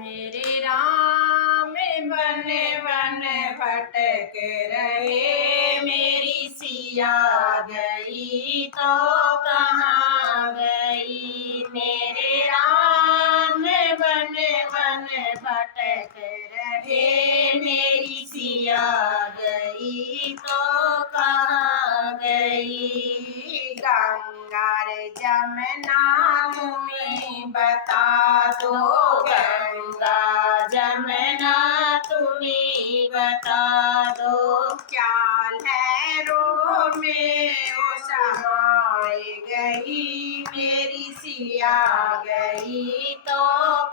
मेरे Ram one one भटक रहे, मेरी सिया गई तो कहाँ गई। मेरे राम वन वन भटक रहे, मेरी सिया गई तो कहाँ गई। गंगा रे जमुना तुम्हें बता दो, गंगा जमुना तुम्हें बता दो। क्या लहरों में वो समाए गई, मेरी सिया गई तो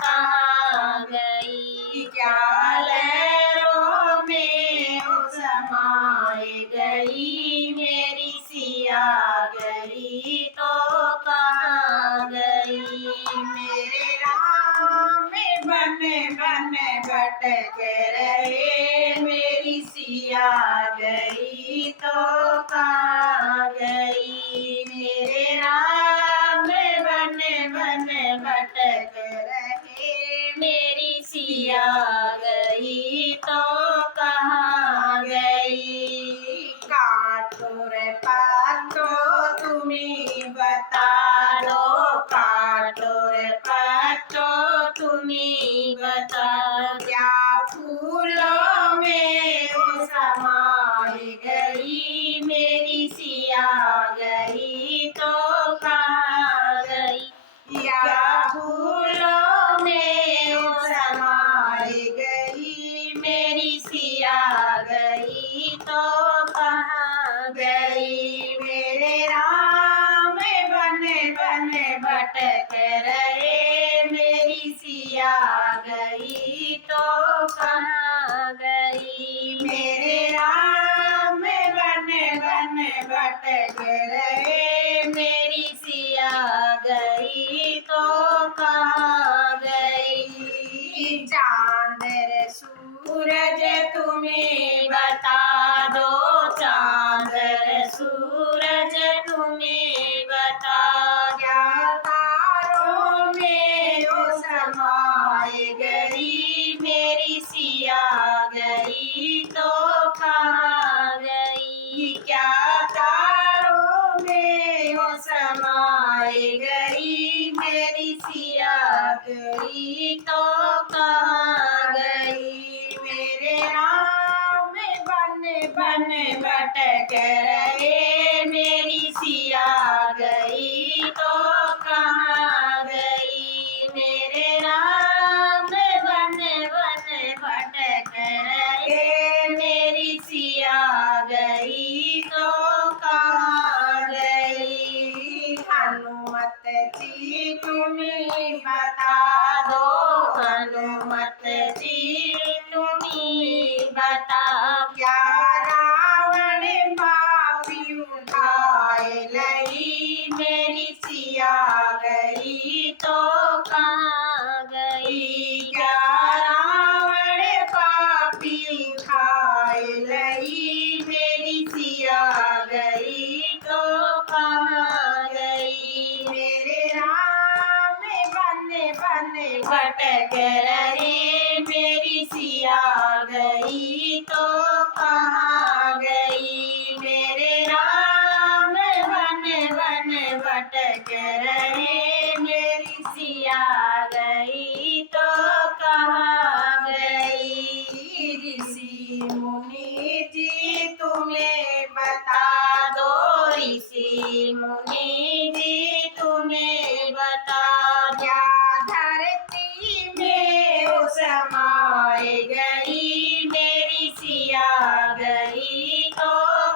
कहाँ गई। क्या लहरों में वो समाए गई, मेरी सिया गई तो कहाँ गई। मेरे राम वन वन भटक रहे, मेरी सिया गई तो कहाँ गई। मेरे राम वन वन भटक रहे, मेरी सिया गई तो कहाँ गई। काटोर पातो तुम्हें बता दो, काटोर पातो तुम्हें बता। क्या फूलों में वो समाई गई, मेरी सिया गई तो कहाँ गई। क्या फूलों में वो समाई गई, मेरी सिया गई तो कहाँ गई। मेरे राम वन वन भटक रहे, मेरी सिया गई तो कहाँ गई। मेरे राम वन वन भटक रहे, मेरी सिया गई तो कहाँ गई। चांद रे सूरज तुम्हें बता दो, चांद रे सूरज तुम्हें बता। क्या तारों में वो समाए गई, मेरी सिया गई तो कहाँ गई। क्या तारों में वो समाए गई, मेरी सिया गई तो कहाँ गई। मेरे राम वन वन भटक रहे, मेरी सिया गई तो कहाँ गई। मेरे राम वन वन भटक रहे, मेरी सिया गई तो कहाँ गई। हनुमत जी तुम्हें बता दो, हनुमत जी तुम्हें बता। क्या रावण पापी उठाए लई, मेरी सिया गई तो कहाँ गई। क्या रावण पापी उठाए लई, मेरी सिया गई तो कहाँ गई। मेरे राम वन वन भटक रहे, मेरी सिया गई तो कहाँ गई। मेरे राम वन वन भटक रहे, मेरी सिया गई तो कहाँ गई। ऋषि मुनि जी तुम्हें बता दो, ऋषि मुनि जी तुम्हें बता। क्या धरती में वो समाए गई, मेरी सिया गई तो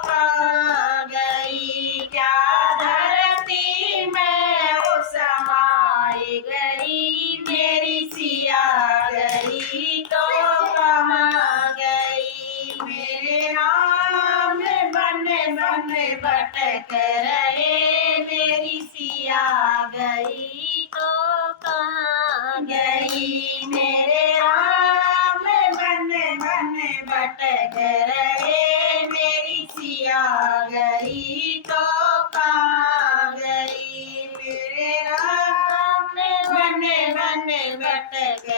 कहाँ गई। क्या धरती में वो समाए गई, मेरी सिया गई तो कहाँ गई। मेरे राम वन वन भटक रहे, मेरी सिया गई तो कहाँ गई। मेरे राम वन वन भटक रहे, मेरी सिया गई तो कहाँ गई। मेरे राम वन वन भटक